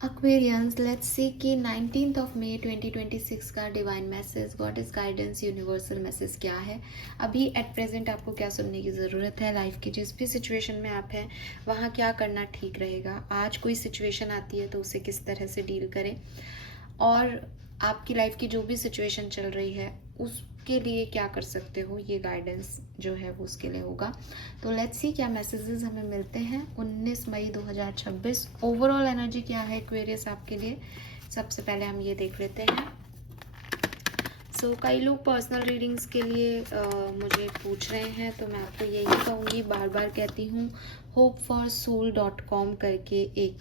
Aquarians, let's see कि 19th of May 2026 का divine message, God is guidance, universal message क्या है। अभी एट प्रेजेंट आपको क्या सुनने की ज़रूरत है, लाइफ की जिस भी सिचुएशन में आप हैं वहाँ क्या करना ठीक रहेगा, आज कोई सिचुएशन आती है तो उसे किस तरह से डील करें, और आपकी लाइफ की जो भी सिचुएशन चल रही है उसके लिए क्या कर सकते हो, ये गाइडेंस जो है वो उसके लिए होगा। तो लेट्स सी क्या मैसेजेस हमें मिलते हैं 19 मई 2026। ओवरऑल एनर्जी क्या है एक्वेरियस आपके लिए, सबसे पहले हम ये देख लेते हैं। कई लोग पर्सनल रीडिंग्स के लिए मुझे पूछ रहे हैं, तो मैं आपको यही कहूँगी, बार बार कहती हूँ, hopeforsoul.com करके एक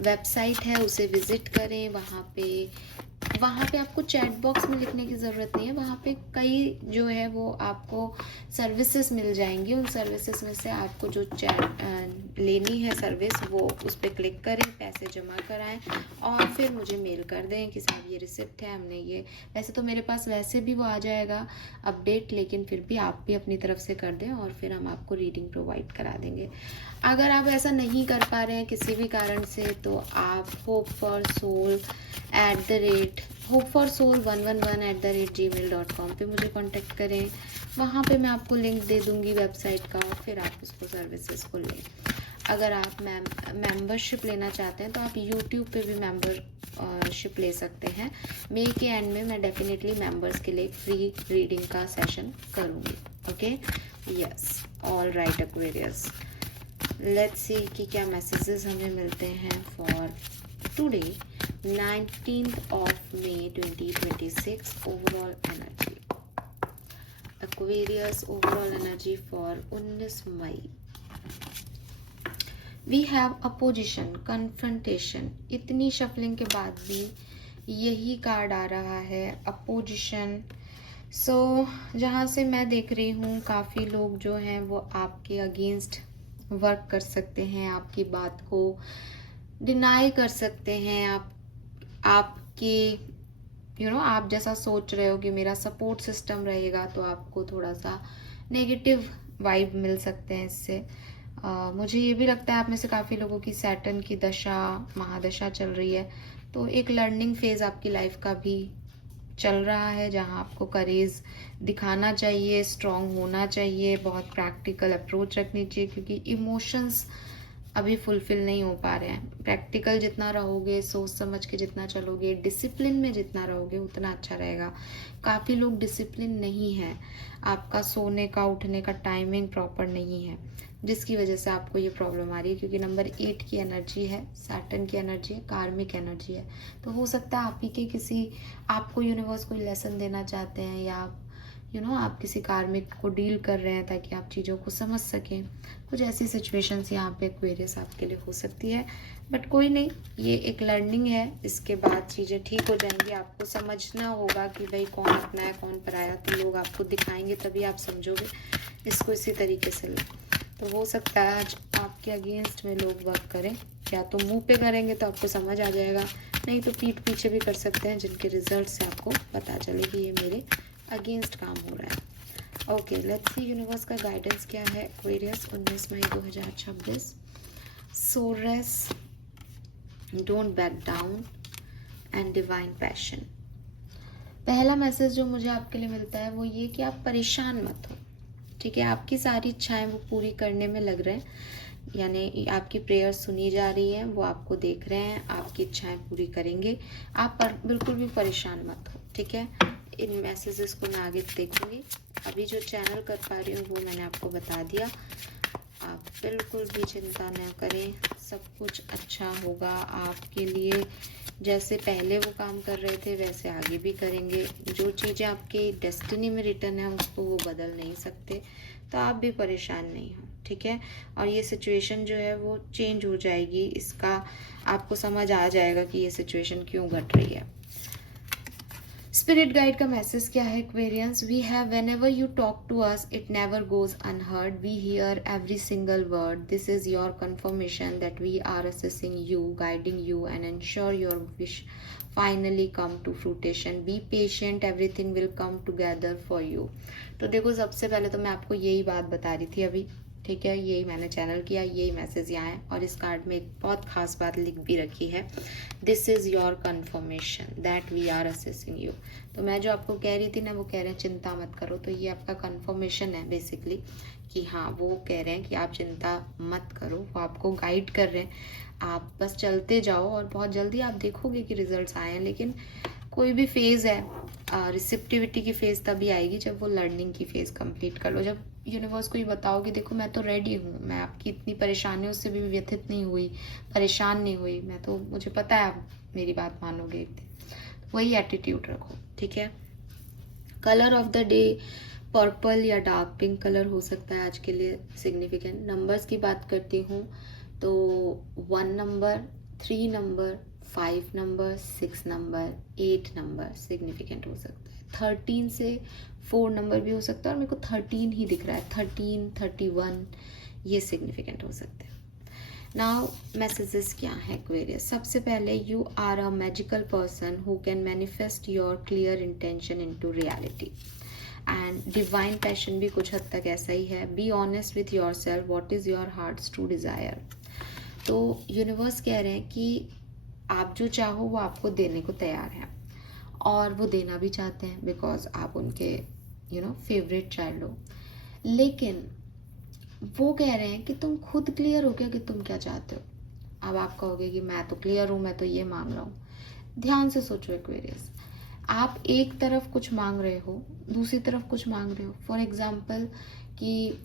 वेबसाइट है, उसे विज़िट करें। वहाँ पे आपको चैट बॉक्स में लिखने की ज़रूरत नहीं है, वहाँ पे कई जो है वो आपको सर्विसेज मिल जाएंगी। उन सर्विसेज में से आपको जो चैट लेनी है सर्विस, वो उस पर क्लिक करें, पैसे जमा कराएं और फिर मुझे मेल कर दें कि साहब ये रिसिप्ट है, हमने ये, वैसे तो मेरे पास वैसे भी वो आ जाएगा अपडेट, लेकिन फिर भी आप भी अपनी तरफ से कर दें और फिर हम आपको रीडिंग प्रोवाइड करा देंगे। अगर आप ऐसा नहीं कर पा रहे हैं किसी भी कारण से, तो आप hopeforsoul@gmail.com पे मुझे कांटेक्ट करें। वहाँ पे मैं आपको लिंक दे दूँगी वेबसाइट का, फिर आप उसको सर्विसेज को लें। अगर आप मेंबरशिप लेना चाहते हैं तो आप यूट्यूब पे भी मेंबरशिप ले सकते हैं। मई के एंड में मैं डेफिनेटली मेंबर्स के लिए फ्री रीडिंग का सेशन करूँगी। Okay, yes, all right Aquarius, let's see कि क्या मैसेजेस हमें मिलते हैं for today 19th of May 2026। Overall energy Aquarius, overall energy for 19 May. We have opposition, confrontation, इतनी शफलिंग के बाद भी यही कार्ड आ रहा है, अपोजिशन। जहाँ से मैं देख रही हूँ काफ़ी लोग जो हैं वो आपके अगेंस्ट वर्क कर सकते हैं, आपकी बात को डिनाई कर सकते हैं, आपकी आप जैसा सोच रहे हो कि मेरा सपोर्ट सिस्टम रहेगा, तो आपको थोड़ा सा नेगेटिव वाइब मिल सकते हैं इससे। मुझे ये भी लगता है आप में से काफ़ी लोगों की सैटर्न की दशा, महादशा चल रही है, तो एक लर्निंग फेज आपकी लाइफ का भी चल रहा है, जहाँ आपको करेज दिखाना चाहिए, स्ट्रांग होना चाहिए, बहुत प्रैक्टिकल अप्रोच रखनी चाहिए, क्योंकि इमोशंस अभी फुलफिल नहीं हो पा रहे हैं। प्रैक्टिकल जितना रहोगे, सोच समझ के जितना चलोगे, डिसिप्लिन में जितना रहोगे उतना अच्छा रहेगा। काफ़ी लोग डिसिप्लिन नहीं है, आपका सोने का उठने का टाइमिंग प्रॉपर नहीं है, जिसकी वजह से आपको ये प्रॉब्लम आ रही है, क्योंकि नंबर 8 की एनर्जी है, सैटर्न की एनर्जी है, कार्मिक एनर्जी है। तो हो सकता है आप ही के किसी, आपको यूनिवर्स कोई लेसन देना चाहते हैं, या आप आप किसी कार्मिक को डील कर रहे हैं ताकि आप चीज़ों को समझ सकें। कुछ ऐसी सिचुएशंस यहाँ पे एक्वेरियस आपके लिए हो सकती है, बट कोई नहीं, ये एक लर्निंग है, इसके बाद चीज़ें ठीक हो जाएंगी। आपको समझना होगा कि भाई कौन अपना है कौन पराया, तो लोग आपको दिखाएंगे तभी आप समझोगे इसको, इसी तरीके से लो। तो हो सकता है आज आपके अगेंस्ट में लोग वर्क करें, या तो मुंह पे करेंगे तो आपको समझ आ जाएगा, नहीं तो पीठ पीछे भी कर सकते हैं, जिनके रिजल्ट से आपको पता चले कि ये मेरे अगेंस्ट काम हो रहा है। ओके, लेट्स सी यूनिवर्स का गाइडेंस क्या है Aquarius 19 May 2026। Sorceress, don't back down and divine passion. पहला मैसेज जो मुझे आपके लिए मिलता है वो ये कि आप परेशान मत हो, ठीक है। आपकी सारी इच्छाएं वो पूरी करने में लग रहे हैं, यानी आपकी प्रेयर सुनी जा रही है, वो आपको देख रहे हैं, आपकी इच्छाएं पूरी करेंगे। आप बिल्कुल भी परेशान मत हो, ठीक है। इन मैसेजेस को मैं आगे देखूंगी, अभी जो चैनल कर पा रही हूँ वो मैंने आपको बता दिया। आप बिल्कुल भी चिंता न करें, सब कुछ अच्छा होगा आपके लिए। जैसे पहले वो काम कर रहे थे वैसे आगे भी करेंगे। जो चीज़ें आपके डेस्टिनी में रिटर्न है उसको वो बदल नहीं सकते, तो आप भी परेशान नहीं हो, ठीक है। और ये सिचुएशन जो है वो चेंज हो जाएगी, इसका आपको समझ आ जाएगा कि ये सिचुएशन क्यों घट रही है। स्पिरिट गाइड का मैसेज क्या है Aquarians? We have whenever you talk to us it never goes unheard, we hear every single word, this is your confirmation that we are assisting you, guiding you and ensure your wish finally come to fruition, be patient, everything will come together for you. तो देखो, सबसे पहले तो मैं आपको यही बात बता रही थी अभी ठीक है, यही मैंने चैनल किया, यही मैसेज यहाँ है। और इस कार्ड में एक बहुत खास बात लिख भी रखी है, this is your confirmation that we are assisting you. तो मैं जो आपको कह रही थी ना, वो कह रहे हैं चिंता मत करो, तो ये आपका कन्फर्मेशन है बेसिकली कि हाँ, वो कह रहे हैं कि आप चिंता मत करो, वो आपको गाइड कर रहे हैं, आप बस चलते जाओ और बहुत जल्दी आप देखोगे कि रिजल्ट्स आए हैं। लेकिन कोई भी फेज़ है, रिसेप्टिविटी की फ़ेज़ तभी आएगी जब वो लर्निंग की फ़ेज़ कंप्लीट कर लो, जब यूनिवर्स को ये बताओ कि देखो मैं तो रेडी हूँ, मैं आपकी इतनी परेशानियों से भी व्यथित नहीं हुई, परेशान नहीं हुई, मैं तो, मुझे पता है आप मेरी बात मानोगे एक दिन। वही एटीट्यूड रखो, ठीक है। Colour of the day purple या डार्क पिंक कलर हो सकता है आज के लिए सिग्निफिकेंट। नंबर्स की बात करती हूँ तो 1 number, 3 number, 5 number, 6 number, 8 number significant हो सकता है। 13 से 4 नंबर भी हो सकता है और मेरे को 13 ही दिख रहा है, 13, 31 ये सिग्निफिकेंट हो सकते हैं। नाउ मैसेजेस क्या है एक्वेरियस। सबसे पहले, you are a magical person who can manifest your clear intention into reality and divine passion भी कुछ हद तक ऐसा ही है। Be honest with yourself, what is your heart's true desire. तो यूनिवर्स कह रहे हैं कि आप जो चाहो वो आपको देने को तैयार हैं और वो देना भी चाहते हैं बिकॉज आप उनके फेवरेट चाइल्ड हो। लेकिन वो कह रहे हैं कि तुम खुद क्लियर हो क्या कि तुम क्या चाहते हो। अब आप कहोगे कि मैं तो क्लियर हूँ, मैं तो ये मांग रहा हूँ। ध्यान से सोचो एक्वेरियस, आप एक तरफ कुछ मांग रहे हो, दूसरी तरफ कुछ मांग रहे हो। फॉर एग्जाम्पल कि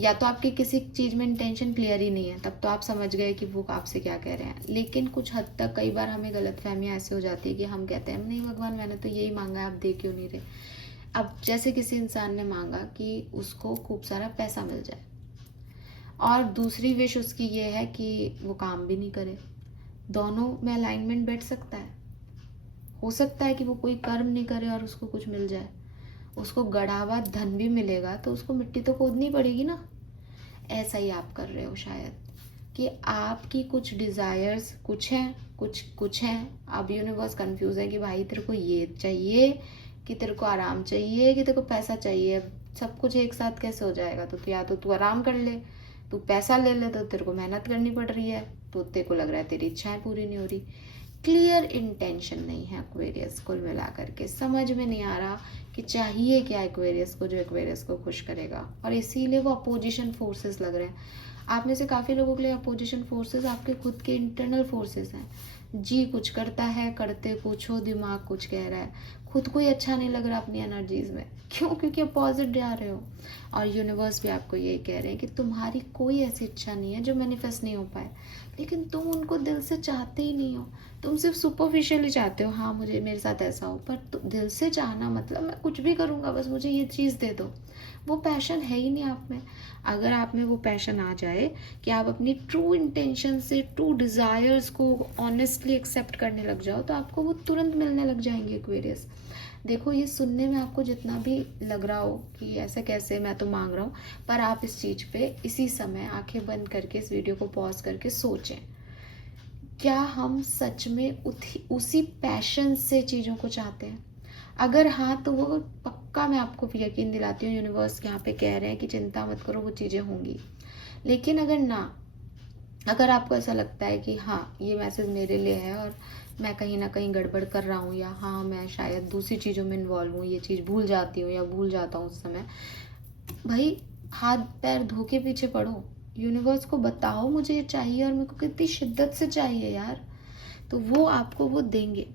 या तो आपकी किसी चीज़ में इंटेंशन क्लियर ही नहीं है, तब तो आप समझ गए कि वो आपसे क्या कह रहे हैं। लेकिन कुछ हद तक कई बार हमें गलतफहमियां ऐसे हो जाती है कि हम कहते हैं नहीं भगवान, मैंने तो यही मांगा है, आप दे क्यों नहीं रहे। अब जैसे किसी इंसान ने मांगा कि उसको खूब सारा पैसा मिल जाए और दूसरी विश उसकी ये है कि वो काम भी नहीं करे, दोनों में अलाइनमेंट बैठ सकता है। हो सकता है कि वो कोई कर्म नहीं करे और उसको कुछ मिल जाए, उसको गड़ा हुआ धन भी मिलेगा तो उसको मिट्टी तो खोदनी पड़ेगी ना। ऐसा ही आप कर रहे हो शायद कि आपकी कुछ डिज़ायर्स कुछ हैं, कुछ हैं। अब यूनिवर्स कंफ्यूज है कि भाई तेरे को ये चाहिए कि तेरे को आराम चाहिए कि तेरे को पैसा चाहिए। सब कुछ एक साथ कैसे हो जाएगा। तो या तो तू आराम कर ले, तू पैसा ले ले, तो तेरे को मेहनत करनी पड़ रही है, तो तेरे को लग रहा है तेरी इच्छाएं पूरी नहीं हो रही। क्लियर इंटेंशन नहीं है एक्वेरियस। कुल मिलाकर के समझ में नहीं आ रहा कि चाहिए क्या एक्वेरियस को, जो एक्वेरियस को खुश करेगा। और इसीलिए वो अपोजिशन फोर्सेस लग रहे हैं। आप में से काफ़ी लोगों के लिए अपोजिशन फोर्सेस आपके खुद के इंटरनल फोर्सेस हैं। जी कुछ करता है, करते कुछ हो, दिमाग कुछ कह रहा है, खुद को ही अच्छा नहीं लग रहा अपनी एनर्जीज में। क्यों? क्योंकि अपोजिट जा रहे हो। और यूनिवर्स भी आपको यही कह रहे हैं कि तुम्हारी कोई ऐसी इच्छा नहीं है जो मैनिफेस्ट नहीं हो पाए, लेकिन तुम उनको दिल से चाहते ही नहीं हो। तुम सिर्फ सुपरफिशियली चाहते हो, हाँ मुझे मेरे साथ ऐसा हो, पर दिल से चाहना मतलब मैं कुछ भी करूँगा बस मुझे ये चीज़ दे दो, वो पैशन है ही नहीं आप में। अगर आप में वो पैशन आ जाए कि आप अपनी ट्रू इंटेंशन से ट्रू डिज़ायर्स को ऑनेस्टली एक्सेप्ट करने लग जाओ, तो आपको वो तुरंत मिलने लग जाएंगे एक्वेरियस। देखो, ये सुनने में आपको जितना भी लग रहा हो कि ऐसे कैसे, मैं तो मांग रहा हूँ, पर आप इस चीज़ पे इसी समय आंखें बंद करके इस वीडियो को पॉज करके सोचें, क्या हम सच में उसी पैशन से चीज़ों को चाहते हैं। अगर हाँ, तो वो पक्का मैं आपको यकीन दिलाती हूँ, यूनिवर्स यहाँ पे कह रहे हैं कि चिंता मत करो, वो चीज़ें होंगी। लेकिन अगर ना, अगर आपको ऐसा लगता है कि हाँ ये मैसेज मेरे लिए है और मैं कहीं ना कहीं गड़बड़ कर रहा हूँ, या हाँ मैं शायद दूसरी चीज़ों में इन्वॉल्व हूँ, ये चीज़ भूल जाती हूँ या भूल जाता हूँ उस समय, भाई हाथ पैर धो के पीछे पड़ो, यूनिवर्स को बताओ मुझे ये चाहिए और मेरे को कितनी शिद्दत से चाहिए यार, तो वो आपको वो देंगे।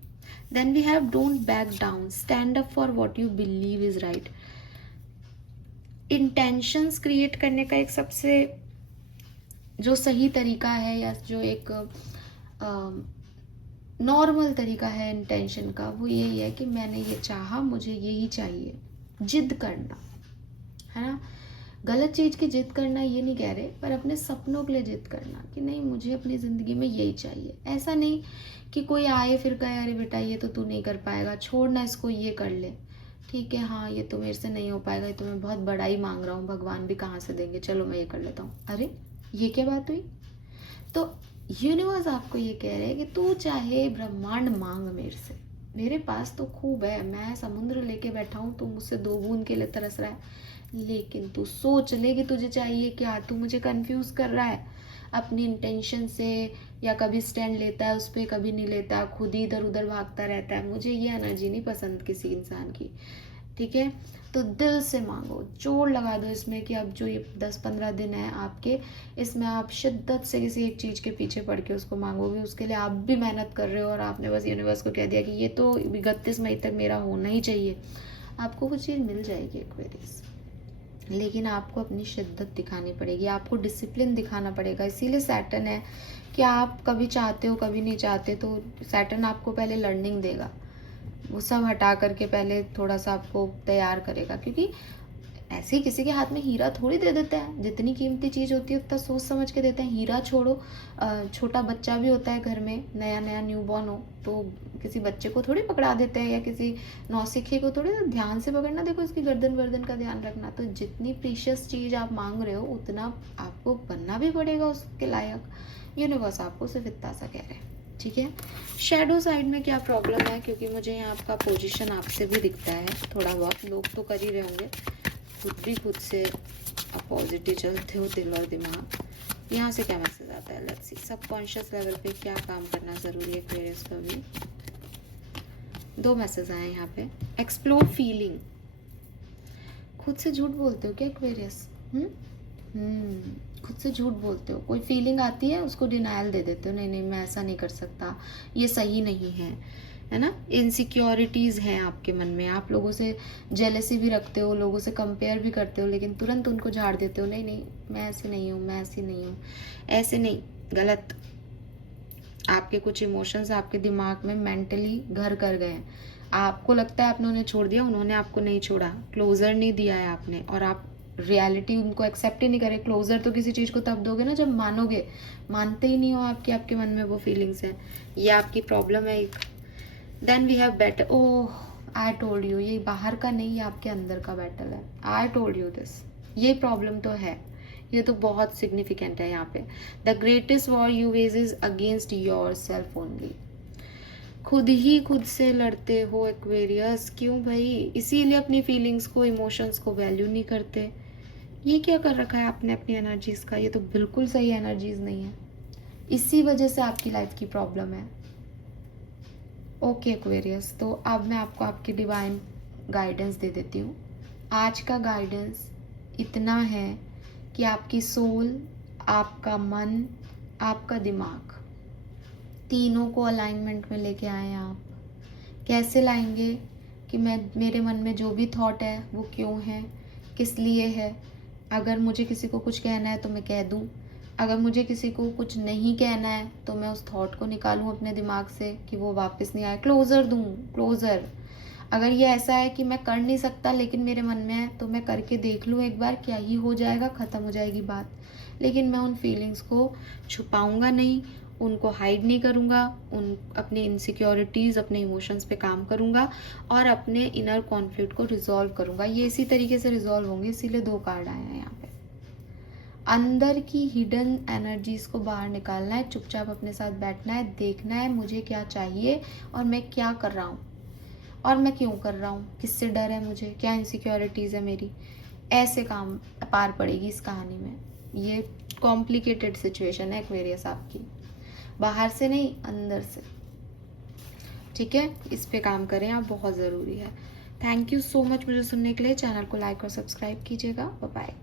Then we have don't back down, stand up for what you believe is right. Intentions create करने का एक सबसे जो सही तरीका है, या जो एक नॉर्मल तरीका है इंटेंशन का, वो यही है कि मैंने ये चाहा, मुझे यही चाहिए। जिद करना है ना, गलत चीज़ की जिद करना ये नहीं कह रहे, पर अपने सपनों के लिए जिद करना कि नहीं मुझे अपनी ज़िंदगी में यही चाहिए। ऐसा नहीं कि कोई आए फिर कहे अरे बेटा ये तो तू नहीं कर पाएगा, छोड़ना इसको, ये कर ले, ठीक है हाँ ये तो मेरे से नहीं हो पाएगा, ये तो मैं बहुत बड़ा ही मांग रहा हूँ, भगवान भी कहाँ से देंगे, चलो मैं ये कर लेता हूँ। अरे ये क्या बात हुई। तो यूनिवर्स आपको ये कह रहे हैं कि तू चाहे ब्रह्मांड मांग मेरे से, मेरे पास तो खूब है, मैं समुद्र लेके बैठा हूँ, तू मुझसे 2 बूंद के लिए तरस रहा है, लेकिन तू सोच ले कि तुझे चाहिए क्या। तू मुझे कंफ्यूज कर रहा है अपनी इंटेंशन से, या कभी स्टैंड लेता है उस पर, कभी नहीं लेता, खुद ही इधर उधर भागता रहता है। मुझे ये एनर्जी नहीं पसंद किसी इंसान की, ठीक है। तो दिल से मांगो, जोर लगा दो इसमें कि अब जो ये 10-15 दिन है आपके, इसमें आप शिद्दत से किसी एक चीज़ के पीछे पड़ के उसको मांगोगे। उसके लिए आप भी मेहनत कर रहे हो और आपने बस यूनिवर्स को कह दिया कि ये तो 31 मई तक मेरा होना ही चाहिए। आपको कुछ चीज़ मिल जाएगी एक्वेरियस, लेकिन आपको अपनी शिद्दत दिखानी पड़ेगी, आपको डिसिप्लिन दिखाना पड़ेगा। इसीलिए सैटर्न है कि आप कभी चाहते हो कभी नहीं चाहते, तो सैटर्न आपको पहले लर्निंग देगा, वो सब हटा करके पहले थोड़ा सा आपको तैयार करेगा। क्योंकि ऐसे ही किसी के हाथ में हीरा थोड़ी दे देते हैं, जितनी कीमती चीज़ होती है उतना सोच समझ के देते हैं। हीरा छोड़ो, छोटा बच्चा भी होता है घर में, नया नया न्यूबॉर्न हो, तो किसी बच्चे को थोड़ी पकड़ा देते हैं, या किसी नौसिखे को थोड़ी ध्यान से पकड़ना, देखो इसकी गर्दन वर्दन का ध्यान रखना। तो जितनी प्रीशियस चीज़ आप मांग रहे हो उतना आपको बनना भी पड़ेगा उसके लायक। यूनिवर्स आपको सिर्फ इतना सा कह रहे हैं, ठीक है। शेडो साइड में क्या प्रॉब्लम है, क्योंकि मुझे यहाँ आपका पोजीशन आपसे भी दिखता है थोड़ा बहुत, लोग तो कर ही रहे होंगे, खुद भी खुद से आप पॉजिटिव चलते हो दिल और दिमाग। यहाँ से क्या मैसेज आता है, लेट्स सी। सबकॉन्शियस लेवल पे क्या काम करना ज़रूरी है एक्वेरियस का भी। 2 मैसेज आए यहाँ पे। Explore feeling. खुद से झूठ बोलते हो क्या एक्वेरियस? खुद से झूठ बोलते हो। कोई फीलिंग आती है उसको डिनायल दे देते हो, नहीं नहीं मैं ऐसा नहीं कर सकता, ये सही नहीं है ना। इनसिक्योरिटीज़ हैं आपके मन में, आप लोगों से जेलेसी भी रखते हो, लोगों से कंपेयर भी करते हो, लेकिन तुरंत उनको झाड़ देते हो, नहीं नहीं मैं ऐसे नहीं हूँ, मैं ऐसी नहीं हूँ, ऐसे नहीं, गलत। आपके कुछ इमोशंस आपके दिमाग में मेंटली घर कर गए हैं। आपको लगता है आपने उन्हें छोड़ दिया, उन्होंने आपको नहीं छोड़ा, क्लोजर नहीं दिया है आपने, और आप रियलिटी उनको एक्सेप्ट ही नहीं करे। क्लोजर तो किसी चीज़ को तब दोगे ना जब मानोगे, मानते ही नहीं हो आपके आपके मन में वो फीलिंग्स हैं, ये आपकी प्रॉब्लम है एक। Then we have battle. Oh, I told you, ये बाहर का नहीं, ये आपके अंदर का बैटल है। आई टोल्ड यू दिस, ये प्रॉब्लम तो है, ये तो बहुत सिग्निफिकेंट है यहाँ पे। The greatest war you wage is against yourself only. खुद ही खुद से लड़ते हो एक्वेरियस, क्यों भाई? इसीलिए अपनी फीलिंग्स को, इमोशंस को वैल्यू नहीं करते। ये क्या कर रखा है आपने अपनी एनर्जीज का? ये तो बिल्कुल सही एनर्जीज नहीं है, इसी वजह से आपकी लाइफ की प्रॉब्लम है। ओके एक्वेरियस, तो अब मैं आपको आपकी डिवाइन गाइडेंस दे देती हूँ। आज का गाइडेंस इतना है कि आपकी सोल, आपका मन, आपका दिमाग, तीनों को अलाइनमेंट में लेके आए आप। कैसे लाएंगे कि मेरे मन में जो भी थॉट है वो क्यों है, किस लिए है। अगर मुझे किसी को कुछ कहना है तो मैं कह दूँ, अगर मुझे किसी को कुछ नहीं कहना है तो मैं उस थॉट को निकालूं अपने दिमाग से कि वो वापस नहीं आए, क्लोजर दूं, क्लोजर। अगर ये ऐसा है कि मैं कर नहीं सकता लेकिन मेरे मन में है, तो मैं करके देख लूं एक बार, क्या ही हो जाएगा, ख़त्म हो जाएगी बात। लेकिन मैं उन फीलिंग्स को छुपाऊंगा नहीं, उनको हाइड नहीं करूंगा, उन अपनी इनसिक्योरिटीज़, अपने इमोशंस पे काम करूंगा और अपने इनर कॉन्फ्लिक्ट को रिजॉल्व करूंगा। ये इसी तरीके से रिजॉल्व होंगे, इसीलिए 2 कार्ड आए हैं यहाँ पे। अंदर की हिडन एनर्जीज को बाहर निकालना है, चुपचाप अपने साथ बैठना है, देखना है मुझे क्या चाहिए और मैं क्या कर रहा हूँ और मैं क्यों कर रहा हूँ, किससे डर है मुझे, क्या इनसिक्योरिटीज़ है मेरी। ऐसे काम पार पड़ेगी इस कहानी में। ये कॉम्प्लिकेटेड सिचुएशन है एक्वेरियस आपकी, बाहर से नहीं अंदर से, ठीक है। इस पे काम करें आप, बहुत ज़रूरी है। थैंक यू सो मच मुझे सुनने के लिए। चैनल को लाइक और सब्सक्राइब कीजिएगा। Bye bye.